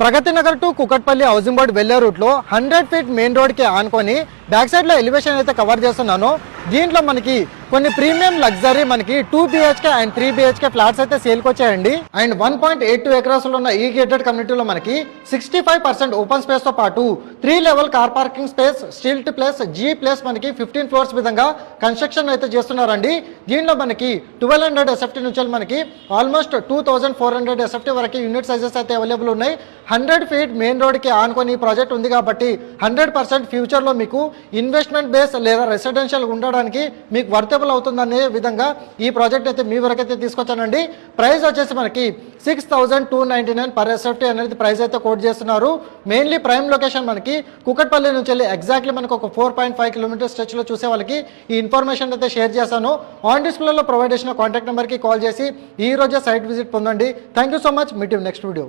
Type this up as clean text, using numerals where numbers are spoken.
Pragathi Nagar to Kukatpally housing board వెళ్లే route లో 100 feet main road కి ఆనుకొని బ్యాక్ సైడ్ లో ఎలివేషన్ అయితే కవర్ చేస్తున్నాను. దీంట్లో మనకి కొన్ని ప్రీమియం లగ్జరీ మనకి 2 BHK అండ్ 3 BHK ఫ్లాట్స్ అయితే సేల్ కి వచ్చాయండి. అండ్ 1.82 ఎకరాస్ లో ఉన్న ఈ గేటెడ్ కమ్యూనిటీలో మనకి 65% ఓపెన్ స్పేస్ తో పాటు 3 level car parking space, stilt plus G plus మనకి 15 ఫ్లోర్స్ విధంగా కన్స్ట్రక్షన్ అయితే చేస్తున్నారండి. దీంట్లో మనకి 1200 SFT నుంచి మనకి ఆల్మోస్ట్ 2400 SFT వరకు యూనిట్ సైజెస్ అయితే అవైలబుల్ ఉన్నాయి. 100 ఫీట్ మెయిన్ రోడ్ కి ఆనుకొని ఈ ప్రాజెక్ట్ ఉంది కాబట్టి 100% ఫ్యూచర్ లో మీకు ఇన్వెస్ట్మెంట్ బేస్ లేదా రెసిడెన్షియల్ ఉండడానికి మీకు వర్తబుల్ అవుతుందనే విధంగా ఈ ప్రాజెక్ట్ అయితే మీ వరకు అయితే తీసుకొచ్చానండి. ప్రైస్ వచ్చేసి మనకి 6299 పర్ SFT అనేది ప్రైస్ అయితే కోట్ చేస్తున్నారు. మెయిన్లీ ప్రైమ్ లొకేషన్ మనకి కుకట్పల్లి నుంచి వెళ్ళి ఎగ్జాక్ట్లీ మనకు ఒక 4.5 కిలోమీటర్ స్ట్రెచ్ లో చూసే వాళ్ళకి ఈ ఇన్ఫర్మేషన్ అయితే షేర్ చేశాను. ఆన్ డిస్ప్లేలో ప్రొవైడ్ చేసిన కాంటాక్ట్ నెంబర్ కి కాల్ చేసి ఈ రోజే సైట్ విజిట్ పొందండి. Thank you so much. Meet you next video.